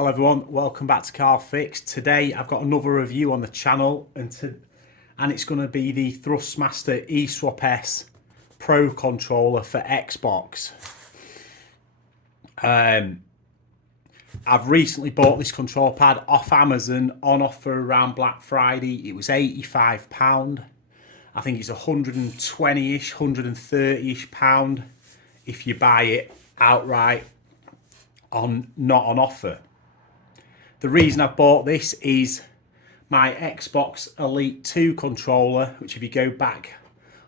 Hello everyone, welcome back to Car Fix. Today I've got another review on the channel and it's going to be the Thrustmaster ESWAP S Pro controller for Xbox. I've recently bought this control pad off Amazon on offer around Black Friday. It was £85. I think it's 120-ish, 130-ish pound if you buy it outright not on offer. The reason I bought this is my Xbox Elite 2 controller, which if you go back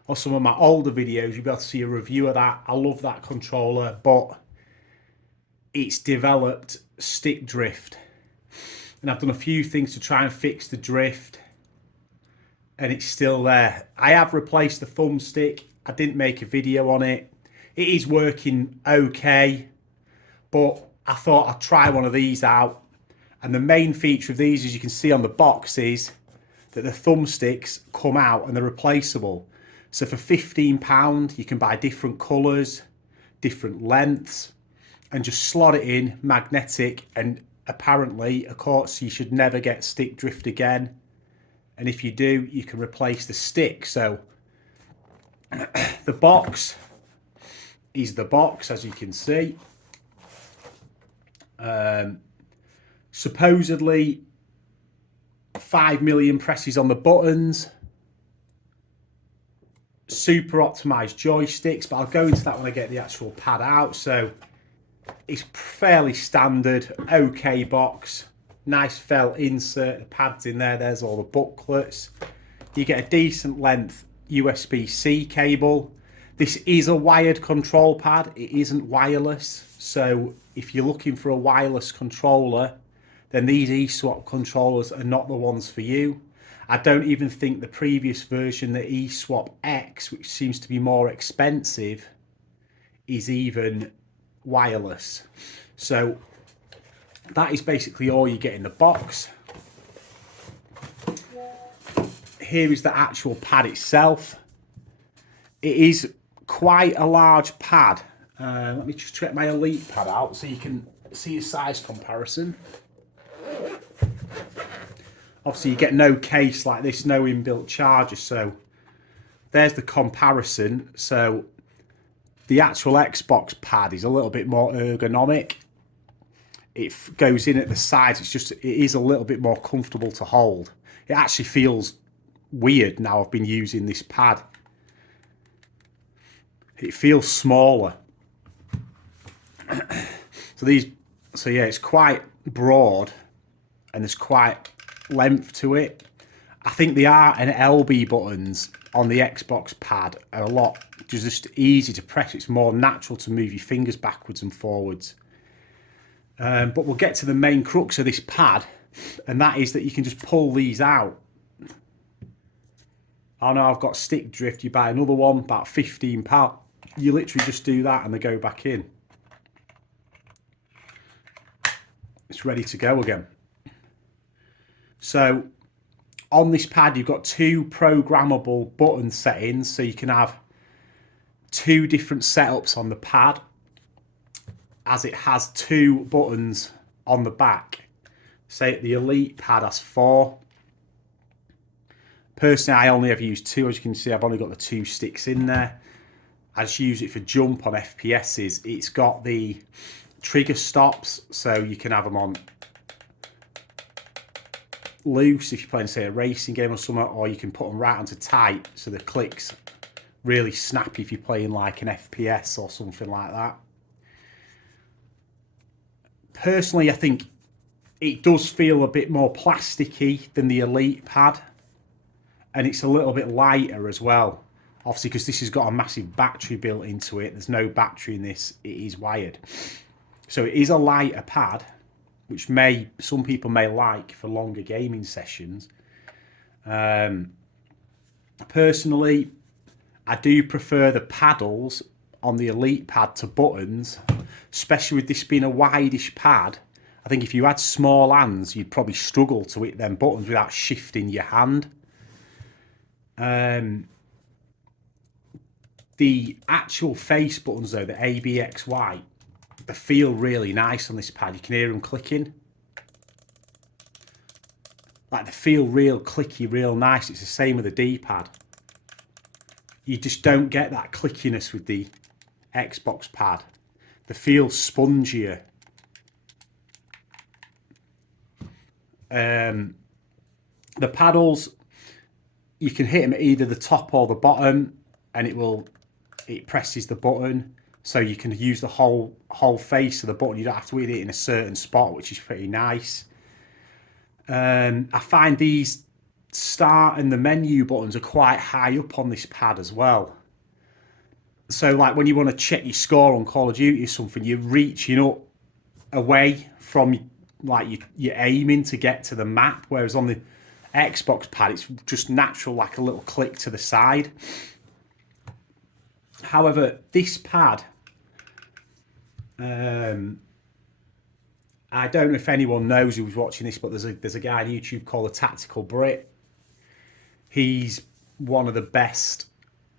on some of my older videos, you'll be able to see a review of that. I love that controller, but it's developed stick drift. And I've done a few things to try and fix the drift, and it's still there. I have replaced the thumbstick. I didn't make a video on it. It is working okay, but I thought I'd try one of these out. And the main feature of these, as you can see on the box, is that the thumbsticks come out and they're replaceable. So for £15, you can buy different colours, different lengths, and just slot it in, magnetic, and apparently, of course, you should never get stick drift again. And if you do, you can replace the stick. So the box is the box, as you can see. Supposedly 5 million presses on the buttons, super optimized joysticks, but I'll go into that when I get the actual pad out. So it's fairly standard, okay box, nice felt insert, the pads in there, there's all the booklets. You get a decent length USB-C cable. This is a wired control pad, it isn't wireless, so if you're looking for a wireless controller, then these ESWAP controllers are not the ones for you. I don't even think the previous version, the ESWAP X, which seems to be more expensive, is even wireless. So that is basically all you get in the box. Here is the actual pad itself. It is quite a large pad. Let me just check my Elite pad out so you can see the size comparison. Obviously you get no case like this, no inbuilt charger, so there's the comparison. So the actual Xbox pad is a little bit more ergonomic. It goes in at the sides, it is a little bit more comfortable to hold. It actually feels weird now I've been using this pad. It feels smaller. So yeah, it's quite broad and there's quite length to it. I think the R and LB buttons on the Xbox pad are a lot just easy to press. It's more natural to move your fingers backwards and forwards. But we'll get to the main crux of this pad, and that is that you can just pull these out. I know I've got stick drift. You buy another one, about £15. You literally just do that and they go back in. It's ready to go again. So on this pad, you've got two programmable button settings, so you can have two different setups on the pad, as it has two buttons on the back. Say the Elite pad has 4. Personally, I only ever use 2. As you can see, I've only got the 2 sticks in there. I just use it for jump on FPSs. It's got the trigger stops, so you can have them on loose if you're playing, say, a racing game or something, or you can put them right onto tight, so the clicks really snappy if you're playing like an FPS or something like that. Personally, I think it does feel a bit more plasticky than the Elite pad, and it's a little bit lighter as well, obviously because this has got a massive battery built into it. There's no battery in this, it is wired, so it is a lighter pad, which some people may like for longer gaming sessions. Personally, I do prefer the paddles on the Elite pad to buttons, especially with this being a wide-ish pad. I think if you had small hands, you'd probably struggle to hit them buttons without shifting your hand. The actual face buttons though, the A, B, X, Y, they feel really nice on this pad. You can hear them clicking. Like, they feel real clicky, real nice. It's the same with the D-pad. You just don't get that clickiness with the Xbox pad. They feel spongier. The paddles, you can hit them at either the top or the bottom, and it presses the button, so you can use the whole face of the button. You don't have to hit it in a certain spot, which is pretty nice. I find these start and the menu buttons are quite high up on this pad as well. So like when you want to check your score on Call of Duty or something, you're reaching up away from like you're aiming to get to the map, whereas on the Xbox pad it's just natural, like a little click to the side. However, this pad, I don't know if anyone knows who's watching this, but there's a guy on YouTube called the Tactical Brit. He's one of the best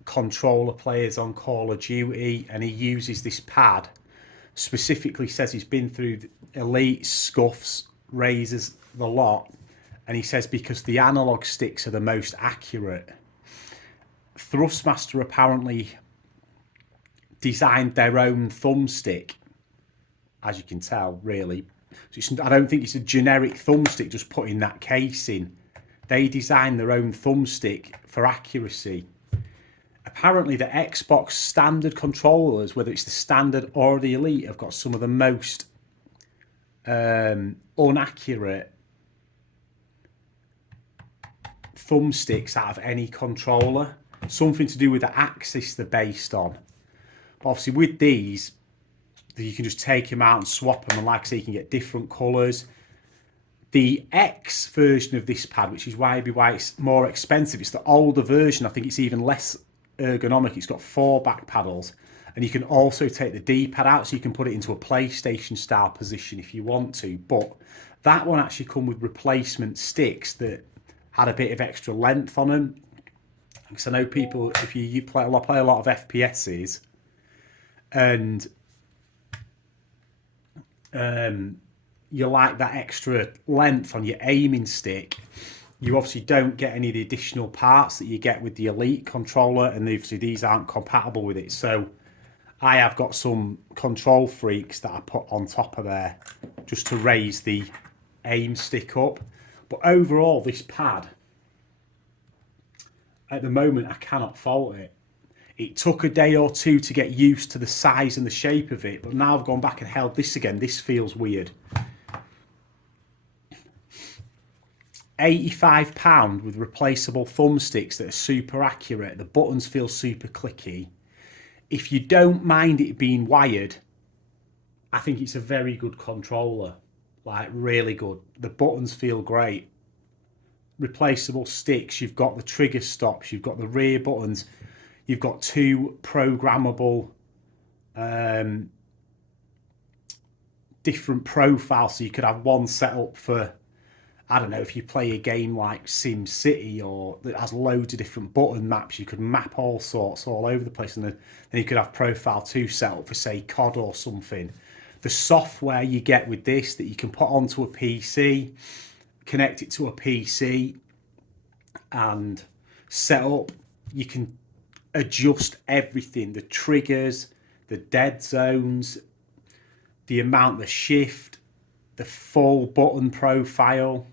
controller players on Call of Duty, and he uses this pad. Specifically says he's been through Elite, Scuffs, Razors, the lot, and he says because the analog sticks are the most accurate. Thrustmaster apparently designed their own thumbstick, as you can tell, really. So I don't think it's a generic thumbstick just put in that casing. They designed their own thumbstick for accuracy. Apparently the Xbox standard controllers, whether it's the standard or the Elite, have got some of the most inaccurate thumbsticks out of any controller. Something to do with the axis they're based on. But obviously with these, you can just take them out and swap them, and like I say, you can get different colours. The X version of this pad, which is why it's more expensive, it's the older version. I think it's even less ergonomic. It's got 4 back paddles, and you can also take the D-pad out, so you can put it into a PlayStation style position if you want to. But that one actually come with replacement sticks that had a bit of extra length on them, because I know people, if you play a lot of FPSs and you like that extra length on your aiming stick, you obviously don't get any of the additional parts that you get with the Elite controller, and obviously these aren't compatible with it. So I have got some control freaks that I put on top of there just to raise the aim stick up. But overall, this pad, at the moment, I cannot fault it. It took a day or two to get used to the size and the shape of it, but now I've gone back and held this again. This feels weird. £85 with replaceable thumbsticks that are super accurate. The buttons feel super clicky. If you don't mind it being wired, I think it's a very good controller. Like, really good. The buttons feel great. Replaceable sticks. You've got the trigger stops. You've got the rear buttons. You've got 2 programmable different profiles. So you could have one set up for, I don't know, if you play a game like Sim City or that has loads of different button maps, you could map all sorts all over the place. And then you could have profile 2 set up for, say, COD or something. The software you get with this that you can put onto a PC, connect it to a PC and set up, you can adjust everything, the triggers, the dead zones, the amount of shift, the full button profile.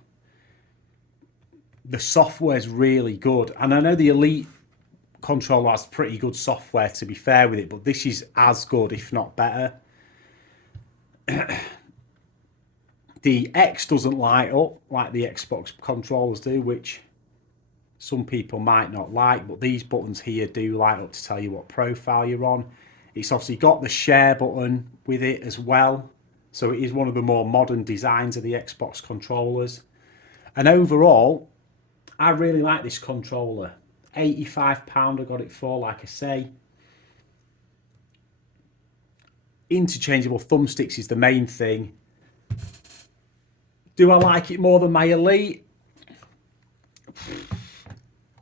The software is really good, and I know the Elite controller has pretty good software, to be fair with it, but this is as good, if not better. The X doesn't light up like the Xbox controllers do, which some people might not like, but these buttons here do light up to tell you what profile you're on. It's obviously got the share button with it as well, so it is one of the more modern designs of the Xbox controllers. And overall, I really like this controller. £85 I got it for, like I say. Interchangeable thumbsticks is the main thing. Do I like it more than my Elite?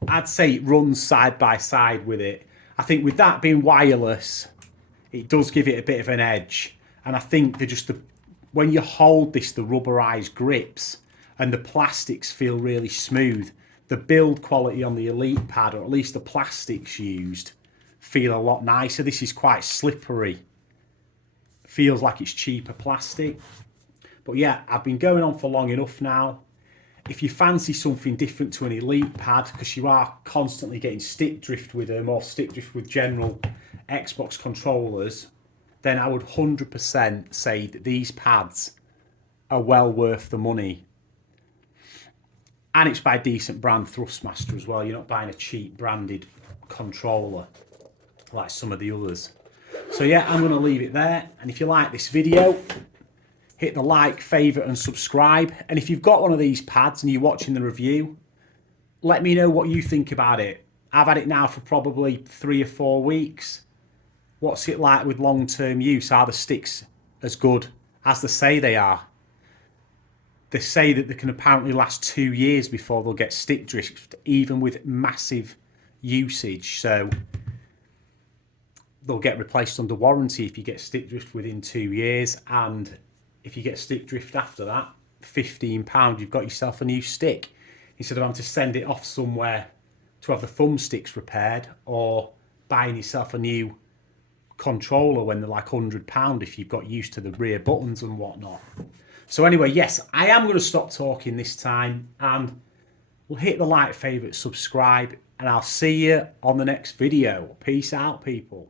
I'd say it runs side by side with it. I think with that being wireless, it does give it a bit of an edge. And I think when you hold this, the rubberized grips and the plastics feel really smooth. The build quality on the Elite pad, or at least the plastics used, feel a lot nicer. This is quite slippery. Feels like it's cheaper plastic. But yeah, I've been going on for long enough now. If you fancy something different to an Elite pad, because you are constantly getting stick drift with them, or stick drift with general Xbox controllers, then I would 100% say that these pads are well worth the money. And it's by a decent brand, Thrustmaster as well. You're not buying a cheap branded controller like some of the others. So yeah, I'm going to leave it there. And if you like this video, hit the like, favourite and subscribe. And if you've got one of these pads and you're watching the review, let me know what you think about it. I've had it now for probably 3 or 4 weeks. What's it like with long-term use? Are the sticks as good as they say they are? They say that they can apparently last 2 years before they'll get stick drift, even with massive usage. So they'll get replaced under warranty if you get stick drift within 2 years. And if you get stick drift after that, £15, you've got yourself a new stick. Instead of having to send it off somewhere to have the thumbsticks repaired, or buying yourself a new controller when they're like £100 if you've got used to the rear buttons and whatnot. So anyway, yes, I am going to stop talking this time, and we'll hit the like, favourite, subscribe, and I'll see you on the next video. Peace out, people.